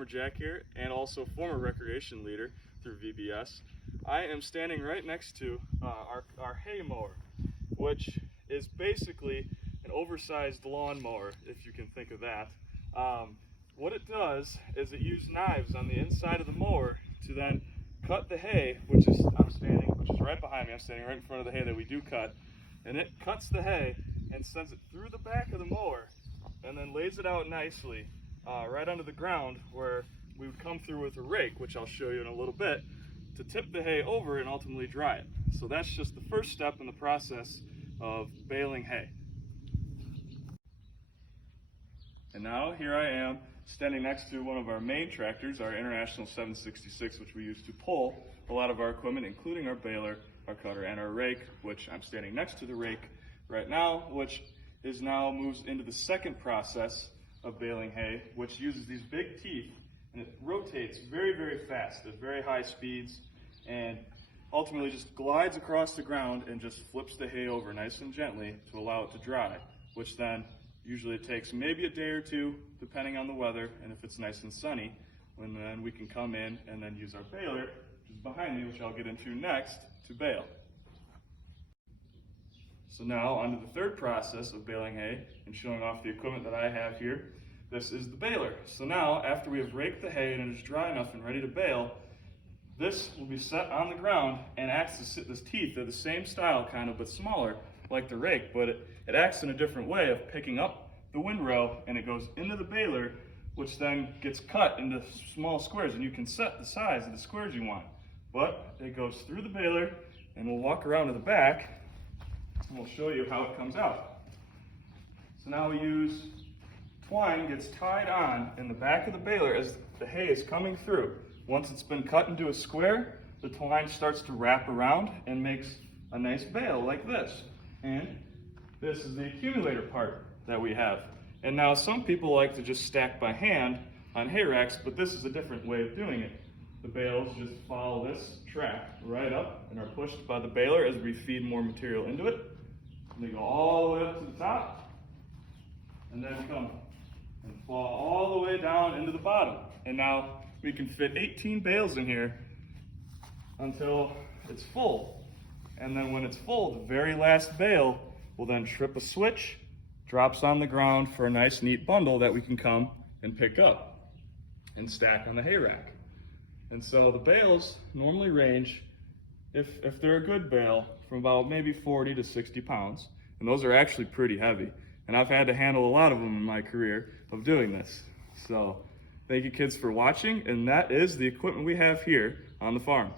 Farmer Jack here, and also former recreation leader through VBS. I am standing right next to our hay mower, which is basically an oversized lawn mower, if you can think of that. What it does is it uses knives on the inside of the mower to then cut the hay, which is right behind me. I'm standing right in front of the hay that we do cut, and it cuts the hay and sends it through the back of the mower and then lays it out nicely right onto the ground, where we would come through with a rake, which I'll show you in a little bit, to tip the hay over and ultimately dry it. So that's just the first step in the process of baling hay. And now here I am standing next to one of our main tractors, our International 766, which we use to pull a lot of our equipment, including our baler, our cutter, and our rake, which I'm standing next to the rake right now, which is now moves into the second process of baling hay, which uses these big teeth, and it rotates very, very fast at very high speeds, and ultimately just glides across the ground and just flips the hay over nice and gently to allow it to dry, which then usually it takes maybe a day or two, depending on the weather, and if it's nice and sunny, when then we can come in and then use our baler, which is behind me, which I'll get into next, to bale. So now on to the third process of baling hay and showing off the equipment that I have here. This is the baler. So now, after we have raked the hay and it is dry enough and ready to bale, this will be set on the ground and acts as this teeth. They're the same style kind of, but smaller, like the rake, but it acts in a different way of picking up the windrow, and it goes into the baler, which then gets cut into small squares, and you can set the size of the squares you want. But it goes through the baler, and we'll walk around to the back, and we'll show you how it comes out. So now we use twine gets tied on in the back of the baler as the hay is coming through. Once it's been cut into a square, the twine starts to wrap around and makes a nice bale like this. And this is the accumulator part that we have. And now some people like to just stack by hand on hay racks, but this is a different way of doing it. The bales just follow this track right up and are pushed by the baler as we feed more material into it. And they go all the way up to the top, and then come and fall all the way down into the bottom. And now we can fit 18 bales in here until it's full. And then when it's full, the very last bale will then trip a switch, drops on the ground for a nice neat bundle that we can come and pick up and stack on the hay rack. And so the bales normally range, if they're a good bale, from about maybe 40 to 60 pounds. And those are actually pretty heavy. And I've had to handle a lot of them in my career of doing this. So thank you kids for watching, and that is the equipment we have here on the farm.